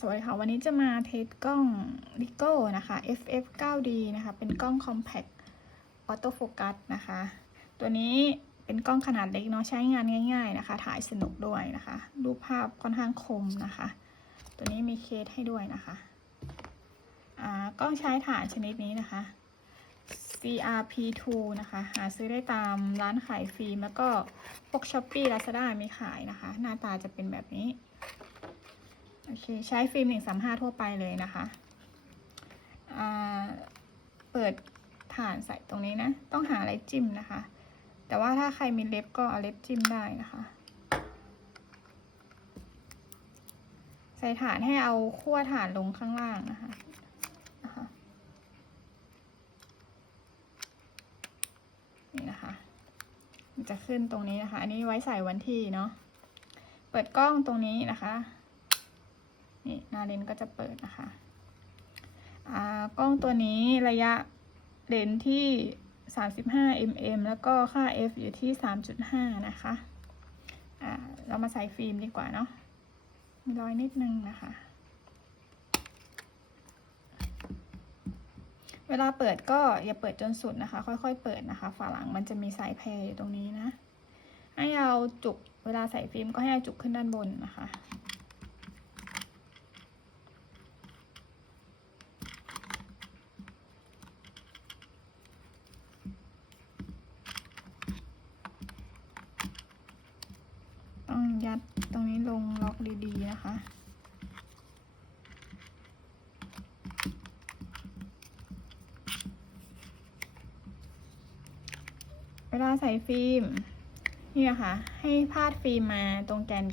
สวัสดีค่ะ วันนี้จะมาเทสกล้อง l i g o นะคะ FF 9D นะคะ เป็นกล้อง Compact Auto Focus นะคะ ตัวนี้เป็นกล้องขนาดเล็กเนาะ ใช้งานง่ายๆนะคะ ถ่ายสนุกด้วยนะคะ รูปภาพค่อนข้างคมนะคะ ตัวนี้มีเคสให้ด้วยนะคะอ่ากล้องใช้ฐานชนิดนี้นะคะ CRP2 นะคะ หาซื้อได้ตามร้านขายฟิล์มแล้วก็พวก Shopee Lazada มีขายนะคะ หน้าตาจะเป็นแบบนี้ โอเค ใช้ฟิล์ม135ทั่วไปเลยนะคะเปิดฐานใส่ตรงนี้นะ ต้องหาอะไรจิ้มนะคะ แต่ว่าถ้าใครมีเล็บก็เอาเล็บจิ้มได้นะคะ ใส่ฐานให้เอาขั้วฐานลงข้างล่างนะคะนะคะนี่นะคะจะขึ้นตรงนี้นะคะ อันนี้ไว้ใส่วันที่เนาะ เปิดกล้องตรงนี้นะคะ นี่หน้าเลนก็จะเปิดนะคะอ่ากล้องตัวนี้ระยะเลนส์ที่ 35 mm แล้วก็ค่า f อยู่ที่ 3.5 นะคะอ่าเรามาใส่ฟิล์มดีกว่าเนาะมีรอยนิดนึงนะคะ เวลาเปิดก็อย่าเปิดจนสุดนะคะ ค่อยๆ เปิดนะคะ ฝาหลังมันจะมีสายแพรอยู่ตรงนี้นะ ให้เอาจุก เวลาใส่ฟิล์มก็ให้เอาจุกขึ้นด้านบนนะคะ ต้องยัดตรง นี้ลงล็อกดีๆนะคะ เวลาใส่ฟิล์มนี่นะคะให้พาดฟิล์มมาตรงแกน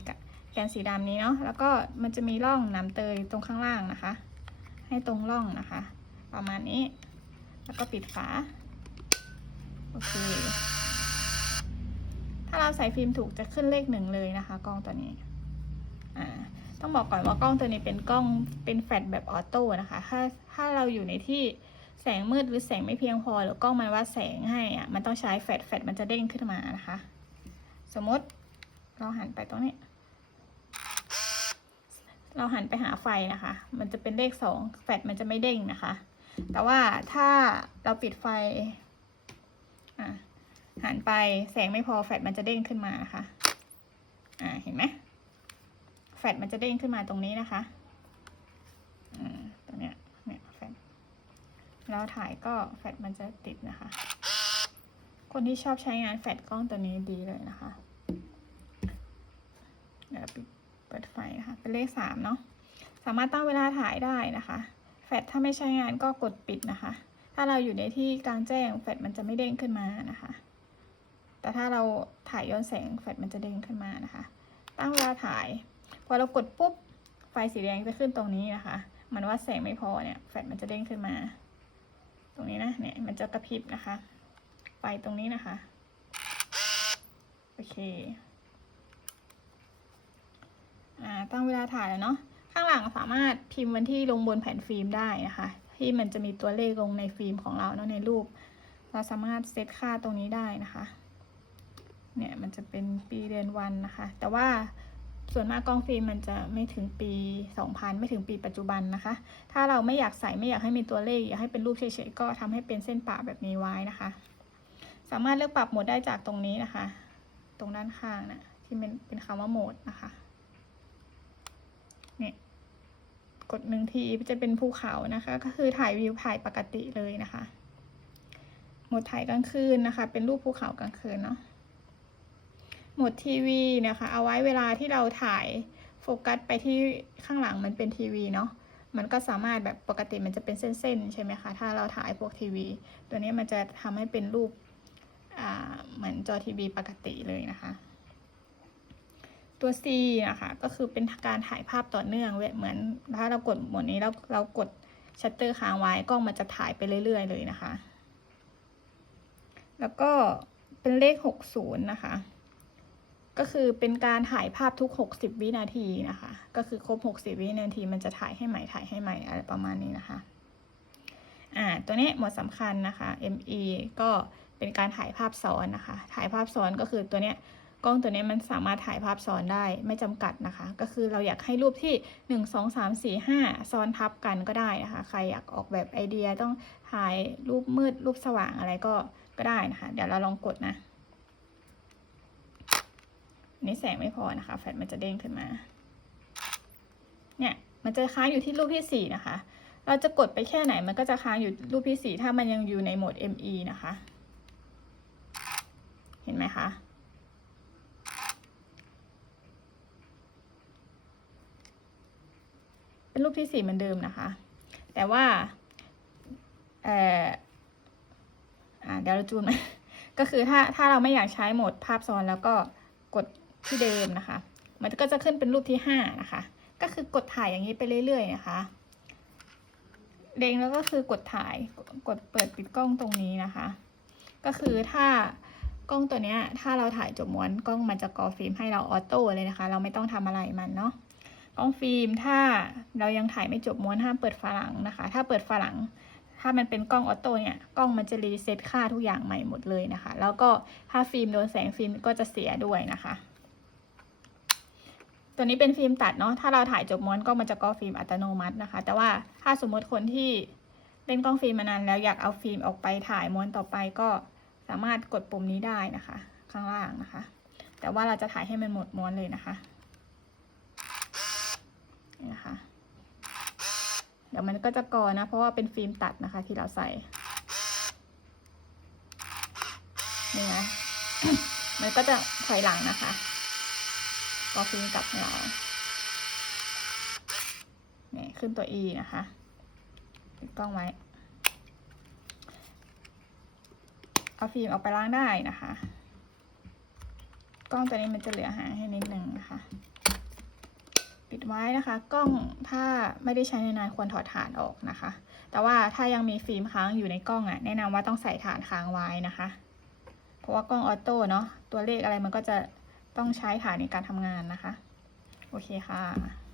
แกนสีดำนี้เนาะแล้วก็มันจะมีร่องน้ำเตยตรงข้างล่างนะคะ ให้ตรงร่องนะคะ ประมาณนี้ แล้วก็ปิดฝาโอเคถ้าเราใส่ฟิล์มถูกจะขึ้นเลขหนึ่งเลยนะคะ กล้องตัวนี้ อ่าต้องบอกก่อนว่ากล้องตัวนี้เป็นกล้องเป็นแฟลชแบบออโต้นะคะ ถ้าถ้าเราอยู่ในที่แสงมืดหรือแสงไม่เพียงพอหรือกล้องมันวัดแสงให้อะมันต้องใช้แฟลชแฟลชมันจะเด้งขึ้นมานะคะ สมมติเราหันไปตรงนี้เราหันไปหาไฟนะคะ มันจะเป็นเลขสองแฟลชมันจะไม่เด้งนะคะ แต่ว่าถ้าเราปิดไฟหันไปแสงไม่พอแฟลชมันจะเด้งขึ้นมานะคะ อ่า เห็นไหม ลชมันจะเด้งขึ้นมาตรงนี้นะคะตรงเนี้ยเนี่ยแฟลชแล้วถ่ายก็แฟลชมันจะติดนะคะ คนที่ชอบใช้งานแฟลชกล้องตัวนี้ดีเลยนะคะเดี๋ยวปิดเปิดไฟนะคะ เป็นเลขสามเนาะ สามารถตั้งเวลาถ่ายได้นะคะ แฟลชถ้าไม่ใช้งานก็กดปิดนะคะ ถ้าเราอยู่ในที่กลางแจ้งแฟลชมันจะไม่เด้งขึ้นมานะคะ แต่ถ้าเราถ่ายย้อนแสงแฟลชมันจะเด้งขึ้นมานะคะ ตั้งเวลาถ่าย พอเรากดปุ๊บไฟสีแดงจะขึ้นตรงนี้นะคะ มันว่าแสงไม่พอเนี่ยแฟลชมันจะเด้งขึ้นมา ตรงนี้นะเนี่ยมันจะกระพริบนะคะ ไฟตรงนี้นะคะโอเคอ่าตั้งเวลาถ่ายแล้วเนาะข้างหลังสามารถพิมพ์วันที่ลงบนแผ่นฟิล์มได้นะคะ ที่มันจะมีตัวเลขลงในฟิล์มของเราเนาะในรูป เราสามารถเซตค่าตรงนี้ได้นะคะ เนี่ยมันจะเป็นปีเดือนวันนะคะ แต่ว่า ส่วนมากกล้องฟิล์มมันจะไม่ถึงปี 2000 ไม่ถึงปีปัจจุบันนะคะ ถ้าเราไม่อยากใส่ไม่อยากให้มีตัวเลขอยากให้เป็นรูปเฉยๆก็ทำให้เป็นเส้นปะแบบนี้ไว้นะคะ สามารถเลือกปรับโหมดได้จากตรงนี้นะคะ ตรงด้านข้างนะที่เป็นเป็นคำว่าโหมดนะคะเนี่ยกดหนึ่งทีจะเป็นภูเขานะคะ ก็คือถ่ายวิวถ่ายปกติเลยนะคะ โหมดถ่ายกลางคืนนะคะ เป็นรูปภูเขากลางคืนเนาะ โหมดทีวีนะคะ เอาไว้เวลาที่เราถ่ายโฟกัสไปที่ข้างหลังมันเป็นทีวีเนาะมันก็สามารถแบบปกติมันจะเป็นเส้นๆใช่ไหมคะ ถ้าเราถ่ายพวกทีวี ตัวนี้มันจะทำให้เป็นรูปเหมือนจอทีวีปกติเลยนะคะ ตัว C นะคะก็คือเป็นการถ่ายภาพต่อเนื่องเว้ยเหมือนถ้าเรากดหมดนี้แล้วเรากดชัตเตอร์ค้างไว้กล้องมันจะถ่ายไปเรื่อย ๆ เลยนะคะ แล้วก็เป็นเลข 60 นะคะ ก็คือเป็นการถ่ายภาพทุก 60 วินาทีนะคะ ก็คือครบ 60 วินาทีมันจะถ่ายให้ใหม่ถ่ายให้ใหม่อะไรประมาณนี้นะคะ อ่า ตัวนี้หมวดสำคัญนะคะ ME ก็เป็นการถ่ายภาพซ้อนนะคะ ถ่ายภาพซ้อนก็คือตัวเนี้ยกล้องตัวนี้มันสามารถถ่ายภาพซ้อนได้ไม่จำกัดนะคะ ก็คือเราอยากให้รูปที่ 1 2 3 4 5 ซ้อนทับกันก็ได้นะคะ ใครอยากออกแบบไอเดียต้องถ่ายรูปมืดรูปสว่างอะไรก็ก็ได้นะคะ เดี๋ยวเราลองกดนะ นนี้แสงไม่พอนะคะ แฟลชมันจะเด้งขึ้นมา เนี่ย มันจะค้างอยู่ที่รูปที่สี่นะคะ เราจะกดไปแค่ไหนมันก็จะค้างอยู่รูปที่สี่ถ้ามันยังอยู่ในโหมด ME นะคะ เห็นไหมคะ เป็นรูปที่สี่เหมือนเดิมนะคะ แต่ว่า เอ่ออ่าเดี๋ยวเราจูนมาก็คือถ้าถ้าเราไม่อยากใช้โหมดภาพซ้อนแล้วก็กด ที่เดิมนะคะ มันก็จะขึ้นเป็นรูปที่ห้านะคะ ก็คือกดถ่ายอย่างนี้ไปเรื่อย ๆ นะคะเด้งแล้วก็คือกดถ่ายกดเปิดปิดกล้องตรงนี้นะคะ ก็คือถ้ากล้องตัวนี้ถ้าเราถ่ายจบม้วนกล้องมันจะกอฟิล์มให้เราออโต้เลยนะคะ เราไม่ต้องทำอะไรมันเนาะกล้องฟิล์มถ้าเรายังถ่ายไม่จบม้วนห้ามเปิดฝาหลังนะคะ ถ้าเปิดฝาหลัง ถ้ามันเป็นกล้องออโต้เนี่ยกล้องมันจะรีเซ็ตค่าทุกอย่างใหม่หมดเลยนะคะ แล้วก็ถ้าฟิล์มโดนแสงฟิล์มก็จะเสียด้วยนะคะ ตัวนี้เป็นฟิล์มตัดเนาะ ถ้าเราถ่ายจบม้วนก็มันจะกรอฟิล์มอัตโนมัตินะคะ แต่ว่าถ้าสมมติคนที่เล่นกล้องฟิล์มมานานแล้วอยากเอาฟิล์มออกไปถ่ายม้วนต่อไปก็สามารถกดปุ่มนี้ได้นะคะ ข้างล่างนะคะ แต่ว่าเราจะถ่ายให้มันหมดม้วนเลยนะคะนี่นะคะ เดี๋ยวมันก็จะกอนะ เพราะว่าเป็นฟิล์มตัดนะคะที่เราใส่นี่นะมันก็จะถอยหลังนะคะ กอฟิล์มกลับให้เราเนี่ยขึ้นตัว E นะคะปิดกล้องไว้ เอาฟิล์มออกไปล้างได้นะคะ กล้องตัวนี้มันจะเหลือหางให้นิดนึงนะคะ ปิดไว้นะคะ กล้องถ้าไม่ได้ใช้นานๆควรถอดฐานออกนะคะ แต่ว่าถ้ายังมีฟิล์มค้างอยู่ในกล้องอะ แนะนำว่าต้องใส่ฐานค้างไว้นะคะ เพราะว่ากล้องออโต้เนาะตัวเลขอะไรมันก็จะ ต้องใช้ขาในการทำงานนะคะ โอเคค่ะ